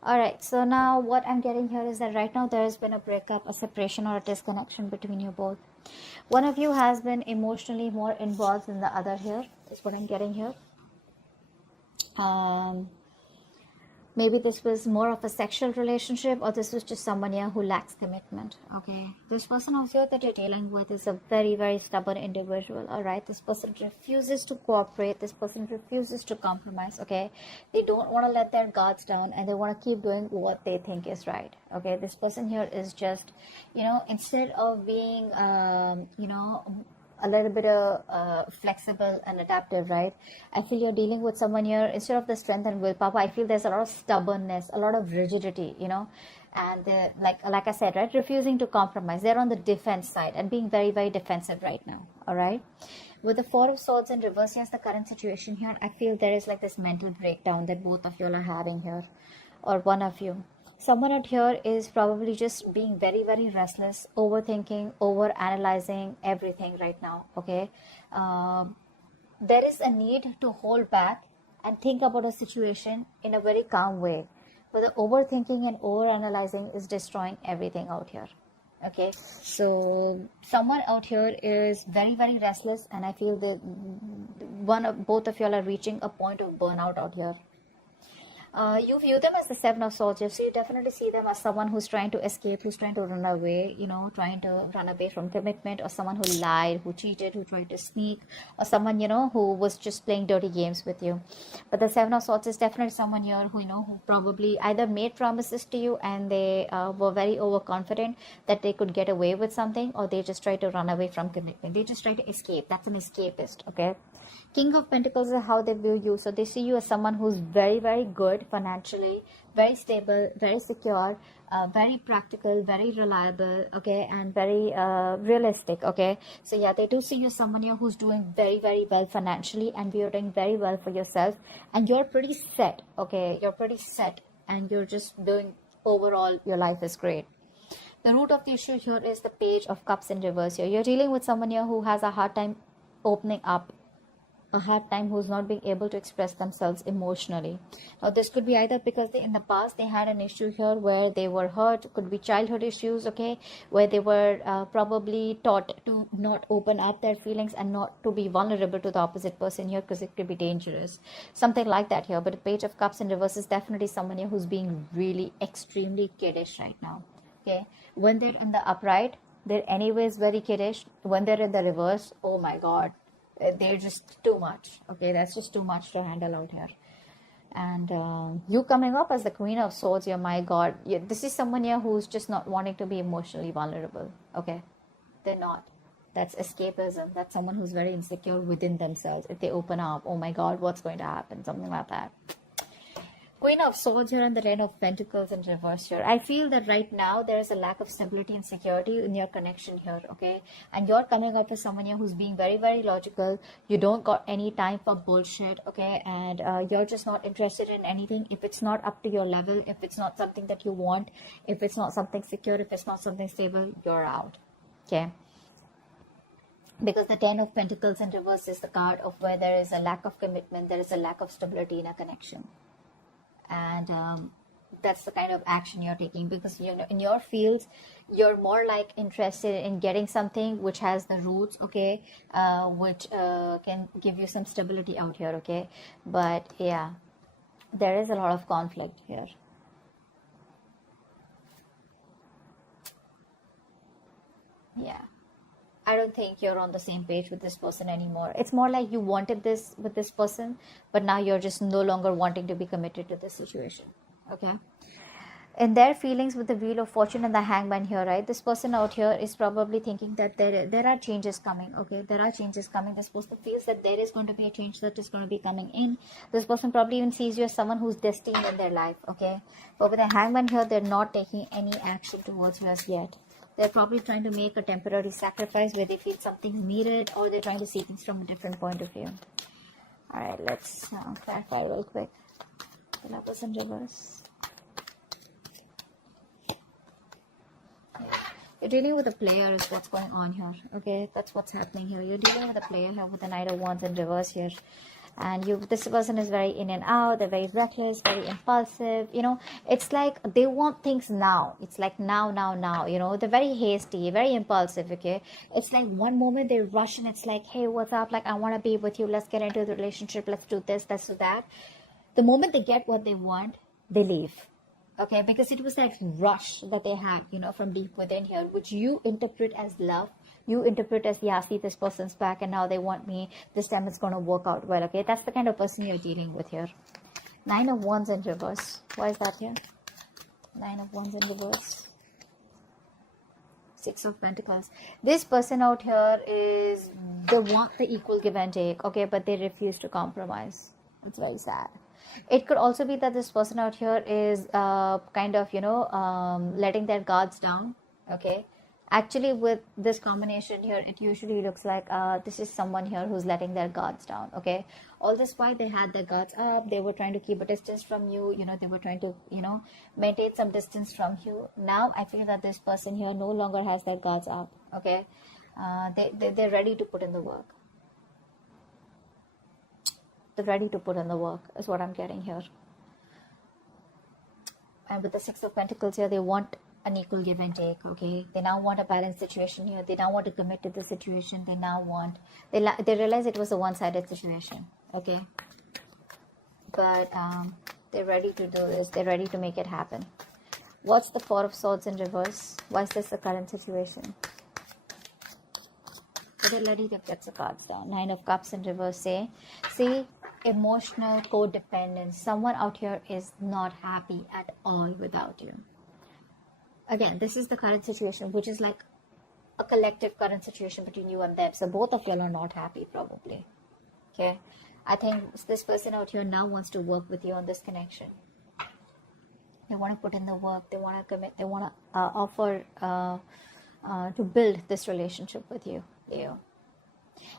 All right, so now what I'm getting here is that right now there has been a breakup, a separation, or a disconnection between you both. One of you has been emotionally more involved than the other here, is what I'm getting here. Um, Maybe this was more of a sexual relationship, or this was just someone here who lacks commitment. Okay, this person of yours that you're dealing with is a very, very stubborn individual. All right, this person refuses to cooperate, this person refuses to compromise. Okay, they don't want to let their guards down, and they want to keep doing what they think is right. Okay, this person here is just, instead of being a little bit of flexible and adaptive, right? I feel you're dealing with someone here, instead of the strength and willpower, I feel there's a lot of stubbornness, a lot of rigidity, and like I said, right, refusing to compromise. They're on the defense side and being very, very defensive right now. All right, with the Four of Swords in reverse, yes, the current situation here, I feel there is like this mental breakdown that both of you are having here, or one of you. Someone out here is probably just being very, very restless, overthinking, over analyzing everything right now. Okay, there is a need to hold back and think about a situation in a very calm way, but the overthinking and over analyzing is destroying everything out here. Okay, so someone out here is very, very restless, and I feel that both of you are reaching a point of burnout out here. You view them as the Seven of Swords, so you definitely see them as someone who's trying to escape, who's trying to run away, trying to run away from commitment, or someone who lied, who cheated, who tried to sneak, or someone, who was just playing dirty games with you. But the Seven of Swords is definitely someone here who probably either made promises to you and they were very overconfident that they could get away with something, or they just try to run away from commitment. They just try to escape. That's an escapist, okay? King of Pentacles is how they view you. So they see you as someone who's very, very good financially, very stable, very secure, very practical, very reliable, okay, and very realistic, okay. So yeah, they do see you as someone here who's doing very, very well financially, and you're doing very well for yourself, and you're pretty set, okay. You're pretty set, and you're just doing overall, your life is great. The root of the issue here is the Page of Cups in reverse here. You're dealing with someone here who has a hard time opening up, a hard time, who's not being able to express themselves emotionally. Now this could be either because in the past they had an issue here where they were hurt, could be childhood issues, okay, where they were probably taught to not open up their feelings and not to be vulnerable to the opposite person here, because it could be dangerous, something like that here. But the Page of Cups in reverse is definitely someone here who's being really extremely kiddish right now, okay. When they're in the upright, they're anyways very kiddish. When they're in the reverse, oh my god, they're just too much, okay. That's just too much to handle out here. And you coming up as the Queen of Swords here, my god, this is someone here who's just not wanting to be emotionally vulnerable, okay. They're not. That's escapism. That's someone who's very insecure within themselves. If they open up, oh my god, what's going to happen, something like that. Queen of Swords here and the Ten of Pentacles in reverse here. I feel that right now there is a lack of stability and security in your connection here, okay? And you're coming up with someone here who's being very, very logical. You don't got any time for bullshit, okay? And you're just not interested in anything. If it's not up to your level, if it's not something that you want, if it's not something secure, if it's not something stable, you're out, okay? Because the Ten of Pentacles in reverse is the card of where there is a lack of commitment, there is a lack of stability in a connection. And that's the kind of action you're taking, because in your fields you're more like interested in getting something which has the roots, okay, which can give you some stability out here, okay. But yeah, there is a lot of conflict here. Yeah, I don't think you're on the same page with this person anymore. It's more like you wanted this with this person, but now you're just no longer wanting to be committed to this situation, okay. In their feelings, with the Wheel of Fortune and the Hangman here, right, this person out here is probably thinking that there are changes coming, okay. There are changes coming. This person feels that there is going to be a change that is going to be coming in. This person probably even sees you as someone who's destined in their life, okay. But with the Hangman here, they're not taking any action towards you as yet. They're probably trying to make a temporary sacrifice where they feel something's needed, or they're trying to see things from a different point of view. All right, let's clarify real quick. The Lovers in reverse. You're dealing with a player is what's going on here, okay. That's what's happening here. You're dealing with a player here with the Knight of Wands in reverse here. And this person is very in and out, they're very reckless, very impulsive, it's like they want things now. It's like now, they're very hasty, very impulsive. Okay, it's like one moment they rush and it's like, hey, what's up, like I want to be with you, let's get into the relationship, let's do this, let's do that. The moment they get what they want, they leave. Okay, because it was like rush that they had, from deep within here, which you interpret as love. You interpret as, yeah, see, this person's back and now they want me. This time it's going to work out well. Okay, that's the kind of person you're dealing with here. 9 of Wands in reverse. Why is that here? 9 of Wands in reverse. 6 of Pentacles. This person out here is, they want the equal give and take. Okay, but they refuse to compromise. It's very sad. It could also be that this person out here is kind of, letting their guards down. Okay. Actually, with this combination here, it usually looks like this is someone here who's letting their guards down. Okay. All this while they had their guards up, they were trying to keep a distance from you. They were trying to, maintain some distance from you. Now, I feel that this person here no longer has their guards up. Okay. They're ready to put in the work. They're ready to put in the work is what I'm getting here. And with the 6 of Pentacles here, they want an equal give and take. Okay, they now want a balanced situation here. They now want to commit to the situation. They now want, they realize it was a one-sided situation. Okay, but they're ready to do this. They're ready to make it happen. What's the 4 of Swords in reverse? Why is this the current situation? They're ready to get the cards down. 9 of Cups in reverse. See, emotional codependence. Someone out here is not happy at all without you. Again, this is the current situation, which is like a collective current situation between you and them. So both of you are not happy, probably. Okay, I think this person out here now wants to work with you on this connection. They want to put in the work. They want to commit. They want to offer to build this relationship with you, Leo.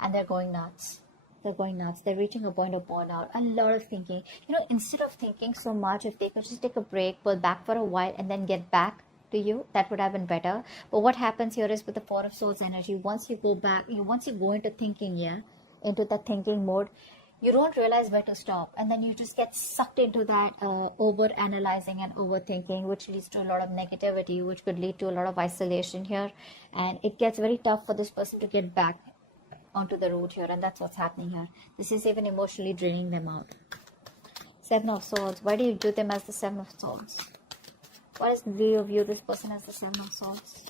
And they're going nuts. They're going nuts. They're reaching a point of burnout. A lot of thinking. Instead of thinking so much, if they could just take a break, pull back for a while, and then get back to you, that would have been better. But what happens here is with the 4 of Swords energy, once you go back, once you go into thinking, into that thinking mode, you don't realize where to stop, and then you just get sucked into that over analyzing and overthinking, which leads to a lot of negativity, which could lead to a lot of isolation here, and it gets very tough for this person to get back onto the road here, and that's what's happening here. This is even emotionally draining them out. 7 of Swords. Why do you view them as the 7 of Swords? Why does Leo view this person as the 7 of Swords?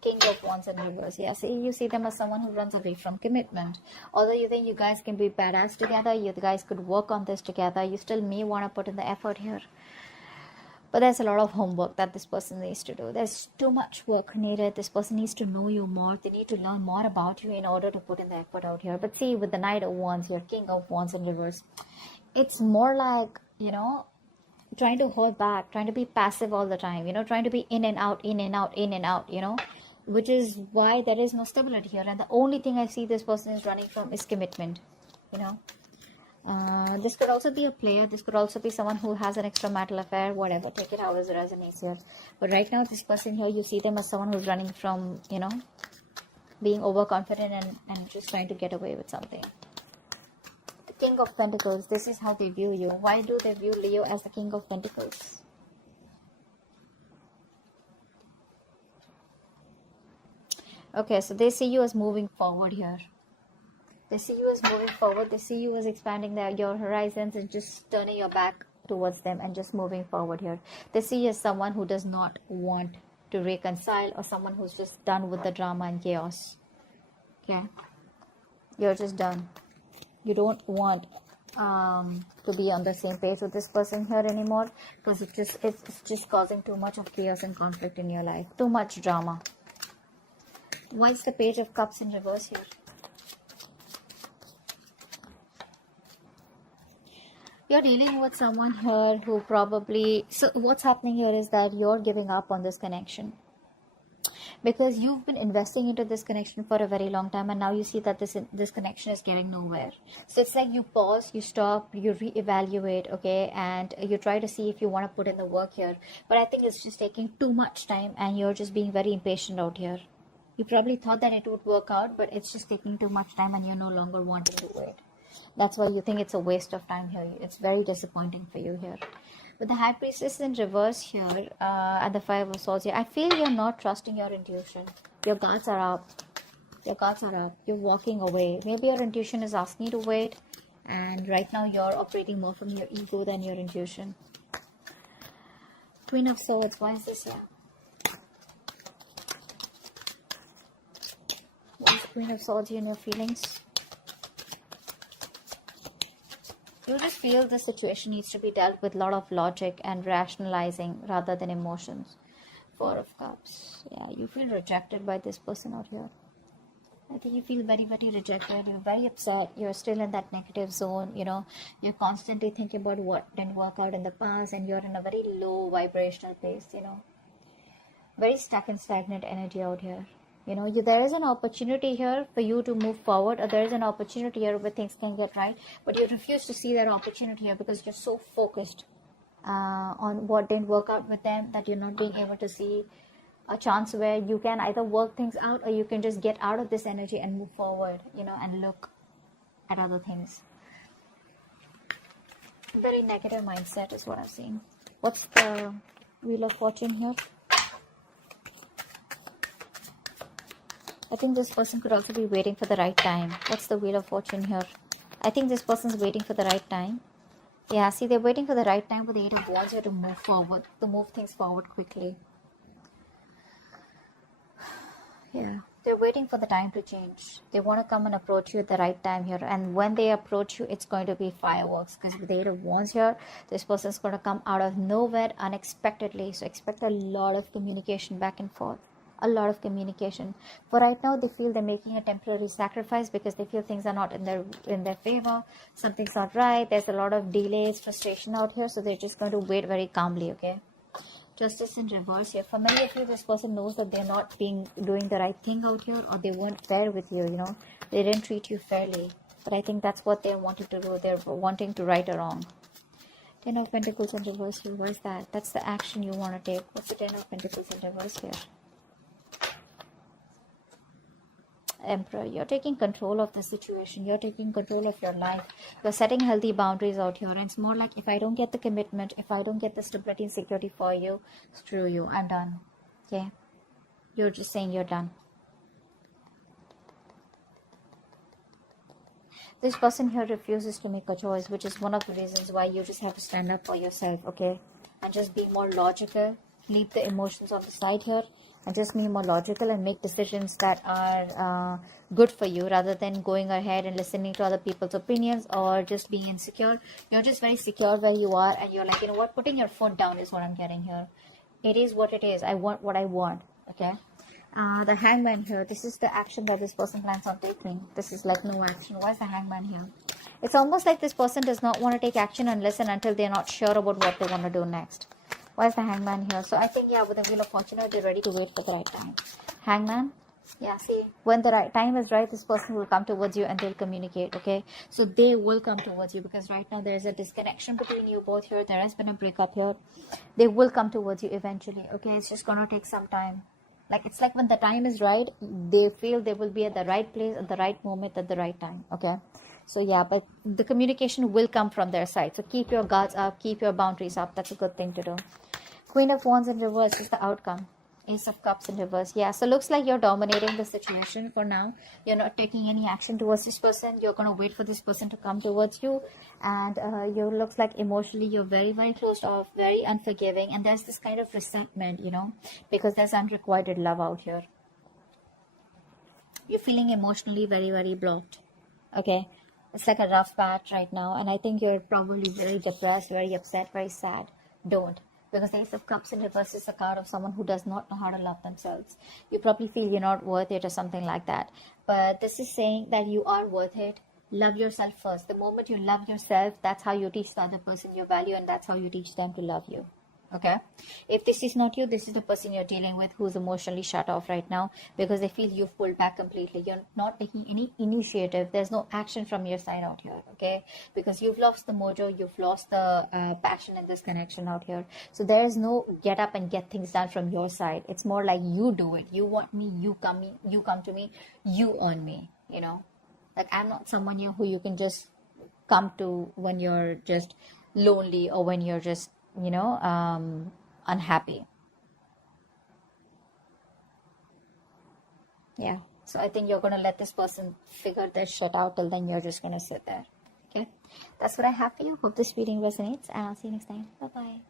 King of Wands in reverse. Yeah, see, you see them as someone who runs away from commitment. Although you think you guys can be badass together, you guys could work on this together, you still may want to put in the effort here. But there's a lot of homework that this person needs to do. There's too much work needed. This person needs to know you more. They need to learn more about you in order to put in the effort out here. But see, with the Knight of Wands here, King of Wands in reverse, it's more like, trying to hold back, trying to be passive all the time, trying to be in and out, which is why there is no stability here. And the only thing I see this person is running from is commitment, This could also be a player. This could also be someone who has an extramarital affair, whatever. Take it how it resonates here. But right now, this person here, you see them as someone who's running from, being overconfident and just trying to get away with something. The King of Pentacles, this is how they view you. Why do they view Leo as the King of Pentacles? Okay, so they see you as moving forward here. They see you as moving forward. They see you as expanding your horizons and just turning your back towards them and just moving forward here. They see you as someone who does not want to reconcile, or someone who's just done with the drama and chaos. Okay, you're just done. You don't want to be on the same page with this person here anymore, because it's just causing too much of chaos and conflict in your life. Too much drama. Why is the Page of Cups in reverse here? You're dealing with someone here who probably... So what's happening here is that you're giving up on this connection, because you've been investing into this connection for a very long time, and now you see that this connection is getting nowhere. So it's like you pause, you stop, you reevaluate, okay, and you try to see if you want to put in the work here. But I think it's just taking too much time, and you're just being very impatient out here. You probably thought that it would work out, but it's just taking too much time and you're no longer wanting to wait. That's why you think it's a waste of time here. It's very disappointing for you here. With the High Priestess in reverse here, and the Five of Swords here, I feel you're not trusting your intuition. Your guards are up. Your guards are up. You're walking away. Maybe your intuition is asking you to wait, and right now you're operating more from your ego than your intuition. Queen of Swords, why is this here? What is the Queen of Swords here in your feelings? You just feel the situation needs to be dealt with a lot of logic and rationalizing rather than emotions. Four of Cups. Yeah, you feel rejected by this person out here. I think you feel very, very rejected. You're very upset. You're still in that negative zone. You know, you're constantly thinking about what didn't work out in the past, and you're in a very low vibrational place, you know. Very stuck and stagnant energy out here. You know, there is an opportunity here for you to move forward, or there is an opportunity here where things can get right, but you refuse to see that opportunity here because you're so focused on what didn't work out with them that you're not being able to see a chance where you can either work things out, or you can just get out of this energy and move forward, you know, and look at other things. Very negative mindset is what I'm seeing. What's the Wheel of Fortune here? I think this person could also be waiting for the right time. What's the Wheel of Fortune here? I think this person's waiting for the right time. Yeah, see, they're waiting for the right time, but the Eight of Wands here to move forward, to move things forward quickly. Yeah, they're waiting for the time to change. They want to come and approach you at the right time here. And when they approach you, it's going to be fireworks. Because with the Eight of Wands here, this person's going to come out of nowhere unexpectedly. So expect a lot of communication back and forth. A lot of communication. For right now, they feel they're making a temporary sacrifice because they feel things are not in their favor. Something's not right. There's a lot of delays, frustration out here. So they're just going to wait very calmly, okay? Justice in reverse here. For many of you, this person knows that they're not doing the right thing out here, or they weren't fair with you, you know. They didn't treat you fairly. But I think that's what they're wanting to do. They're wanting to right a wrong. Ten of Pentacles in reverse here. What is that? That's the action you want to take. What's the Ten of Pentacles in reverse here? Emperor, you're taking control of the situation. You're taking control of your life. You're setting healthy boundaries out here. And it's more like, if I don't get the commitment, if I don't get the stability and security for you, screw you. I'm done. Okay? You're just saying you're done. This person here refuses to make a choice, which is one of the reasons why you just have to stand up for yourself, okay? And just be more logical. Leave the emotions on the side here. And just be more logical and make decisions that are good for you, rather than going ahead and listening to other people's opinions or just being insecure. You're just very secure where you are, and you're like, you know what, putting your foot down is what I'm getting here. It is what it is. I want what I want, okay? The Hangman here, this is the action that this person plans on taking. This is like no action. Why is the Hangman here? It's almost like this person does not want to take action and listen until they're not sure about what they want to do next. Why is the Hangman here? So I think, yeah, with the Wheel of Fortune, they're ready to wait for the right time. Hangman, yeah, see, when the right time is right, this person will come towards you and they'll communicate, okay? So they will come towards you, because right now there's a disconnection between you both here. There has been a breakup here. They will come towards you eventually, okay? It's just gonna take some time. Like, it's like when the time is right, they feel they will be at the right place at the right moment at the right time, okay? So yeah, but the communication will come from their side. So keep your guards up, keep your boundaries up. That's a good thing to do. Queen of Wands in reverse is the outcome. Ace of Cups in reverse. Yeah, so looks like you're dominating the situation for now. You're not taking any action towards this person. You're going to wait for this person to come towards you. And you looks like emotionally you're very, very closed off, very unforgiving. And there's this kind of resentment, you know, because there's unrequited love out here. You're feeling emotionally very, very blocked. Okay. It's like a rough patch right now. And I think you're probably very depressed, very upset, very sad. Don't. Because the Ace of Cups in reverse is a card of someone who does not know how to love themselves. You probably feel you're not worth it or something like that. But this is saying that you are worth it. Love yourself first. The moment you love yourself, that's how you teach the other person your value, and that's how you teach them to love you. Okay, if this is not you, this is the person you're dealing with who's emotionally shut off right now because they feel you've pulled back completely. You're not taking any initiative. There's no action from your side out here. Okay, because you've lost the mojo, you've lost the passion in this connection out here. So there's no get up and get things done from your side. It's more like you do it. You want me, you come to me, you on me. You know, like I'm not someone who you can just come to when you're just lonely or when you're just unhappy. Yeah, so I think you're going to let this person figure their shit out. Till then you're just going to sit there. Okay, that's what I have for you. Hope this reading resonates, and I'll see you next time. Bye bye.